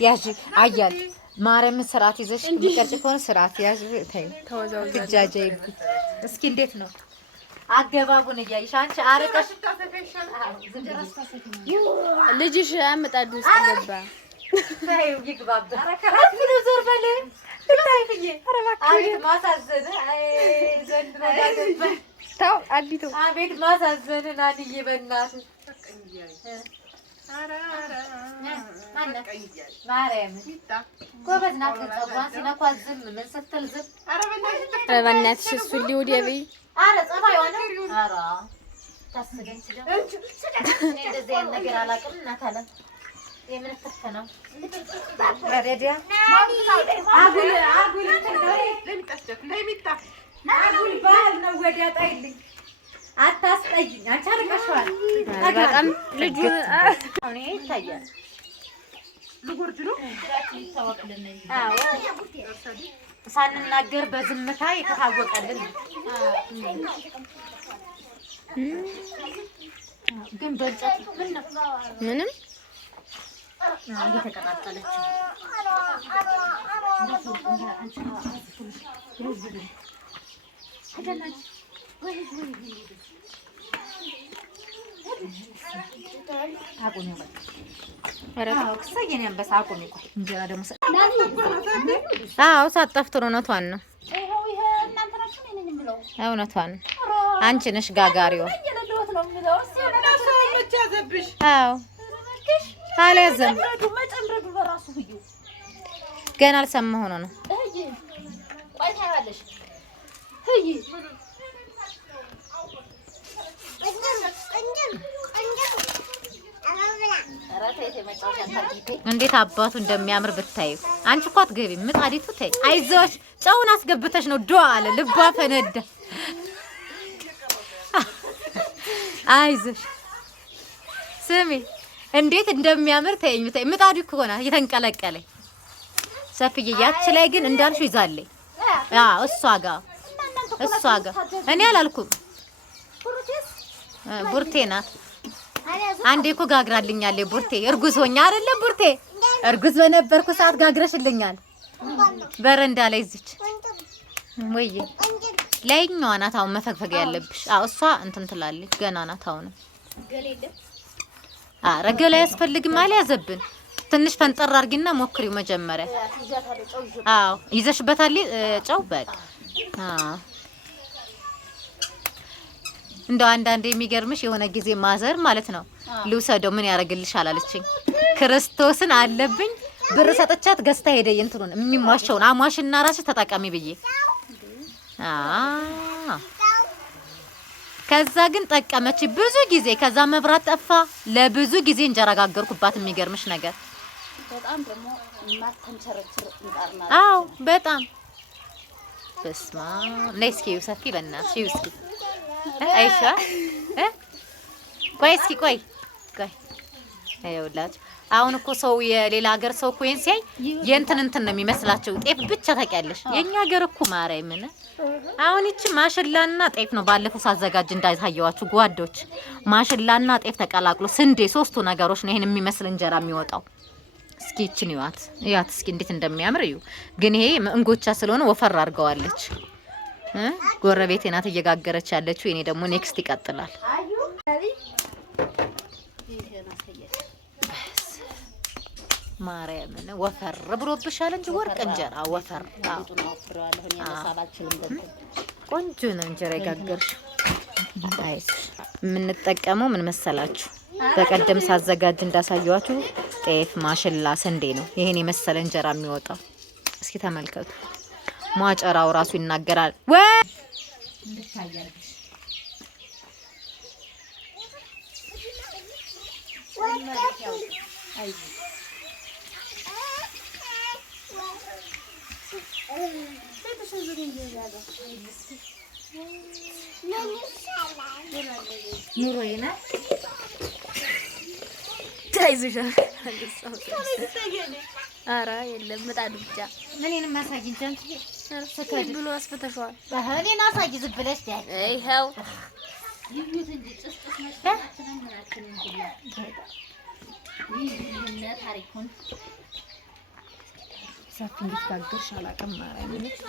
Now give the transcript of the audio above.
ያጂ አያል ማርያም ስርዓት ይዘሽ ቢቀርጭ ከሆነ ስርዓት ያዥ ታይ ትጃጃይ እስኪ እንዴት ነው አገባቡን እያይሽ አንቺ አረቀሽ ልጅሽ አመጣዱ ውስጥ ገባ ታዩ ይግባባ አረከራት ምን ዞር በለ ታይፍዬ አቤት ማሳዘነ አይ ዘንድሮ ያገባ ታው አዲቱ አቤት ማሳዘነ ናንዬ በእናት ማርያም ጎበዝ ናት ጸጉሯን ሲነኳት ዝም ምን ስትል ዝም ኧረ በእናትሽ እሱ ሊወዲያቢ ኧረ ጸባይዋ ነው ኧረ ታስገኝ እኔ እንደዚህ አይነት ነገር አላውቅም እናት አለ የምን ፍት ነው ረዲያ አጉል አጉል ባል ነው ወዲያ ጣይልኝ አታስጠይኝ አንቺ አርቀሽዋል በጣም ልጁ አሁን ይታያል ልጉርድ ነው አዎ ሳንናገር በዝምታ የተታወቀልን ግን በእንጨት ምንም እየተቀጣጠለች አቁሚ እንጀራ ደግሞ አዎ ሳጠፍቶ እውነቷን ነው እውነቷን አንቺ ነሽ ጋጋሪዋ አዎ አልያዘም ገና አልሰማሁ ነው እንዴት አባቱ እንደሚያምር ብታዩ አንቺ እኮ አትገቢም ምጣዲቱ ተይ አይዞሽ ጨውን አስገብተሽ ነው ዶ አለ ልቧ ፈነዳ አይዞሽ ስሚ እንዴት እንደሚያምር ተይኝ ተይ ምጣዱ እኮ ሆነ እየተንቀለቀለ ሰፍዬ ያቺ ላይ ግን እንዳልሽ ይዛለኝ አዎ እሷ ጋር እኔ አላልኩም ቡርቴ ናት አንዴ እኮ ጋግራልኛል ቡርቴ እርጉዝ ሆኛ አይደለ ቡርቴ እርጉዝ በነበርኩ ሰዓት ጋግረሽልኛል በረንዳ ላይ እዚች ወይ ላይኛዋ ናት አሁን መፈግፈግ ያለብሽ አዎ እሷ እንትን ትላለች ገና ናት አሁን ኧረ ገላ ያስፈልግም አልያዘብን ትንሽ ፈንጠር አድርጊና ሞክሪው መጀመሪያ አዎ ይዘሽበታል ጨው በቃ አዎ እንደው አንዳንዴ የሚገርምሽ የሆነ ጊዜ ማዘር ማለት ነው ልውሰደው ምን ያረግልሻል አለችኝ ክርስቶስን አለብኝ ብር ሰጥቻት ገዝታ ሄደ እንትኑን የሚሟሸውን አሟሽና ራስሽ ተጠቀሚ ብዬ ከዛ ግን ጠቀመች ብዙ ጊዜ ከዛ መብራት ጠፋ ለብዙ ጊዜ እንጀራ ጋገርኩባት የሚገርምሽ ነገር በጣም ደግሞ ማተንቸረችር እንጣርና አዎ በጣም በስማ ነስኪው ሰፊ በእናትሽ ይውስኪ አይሻ ቆይ እስኪ ቆይ አይውላችሁ አሁን እኮ ሰው የሌላ ሀገር ሰው እኮ ሲያይ የእንትን ነው የሚመስላቸው ጤፍ ብቻ ታውቂያለሽ የኛ ሀገር እኮ ማርያምን አሁን እቺ ማሽላና ጤፍ ነው ባለፈው ሳዘጋጅ እንዳይታየዋችሁ ጓዶች ማሽላና ጤፍ ተቀላቅሎ ስንዴ ሶስቱ ነገሮች ነው ይሄን የሚመስል እንጀራ የሚወጣው እስኪ እቺን ይዋት እስኪ እንዴት እንደሚያምር እዩ ግን ይሄ እንጎቻ ስለሆነ ወፈር አድርገዋለች ጎረቤቴ ናት እየጋገረች ያለችው እኔ ደግሞ ኔክስት ይቀጥላል ማርያምን ወፈር ብሎብሻል እንጂ ወርቅ እንጀራ ወፈር ቆንጆ ነው እንጀራ ይጋገርሽ አይስ የምንጠቀመው ምን መሰላችሁ በቀደም ሳዘጋጅ እንዳሳየዋችሁ ጤፍ ማሽላ ስንዴ ነው ይሄን የመሰለ እንጀራ የሚወጣው እስኪ ተመልከቱ ሟጨራው ራሱ ይናገራል ወይ እንድታያርግሽ አይ አይዞሽ ኧረ የለም ምጣዱ ብቻ እኔንም አሳይ እንጂ አንቺ ሰከድ ብሎ አስፈተሽዋል እኔን አሳይ ዝም ብለሽ ዳይ ይኸው ይዩት እንጂ ጭስጭስ መስጠታችንን ምናችንን ሁላ ይህ ታሪኩን ሰፊ እንድትጋገርሽ አላውቅም ማለት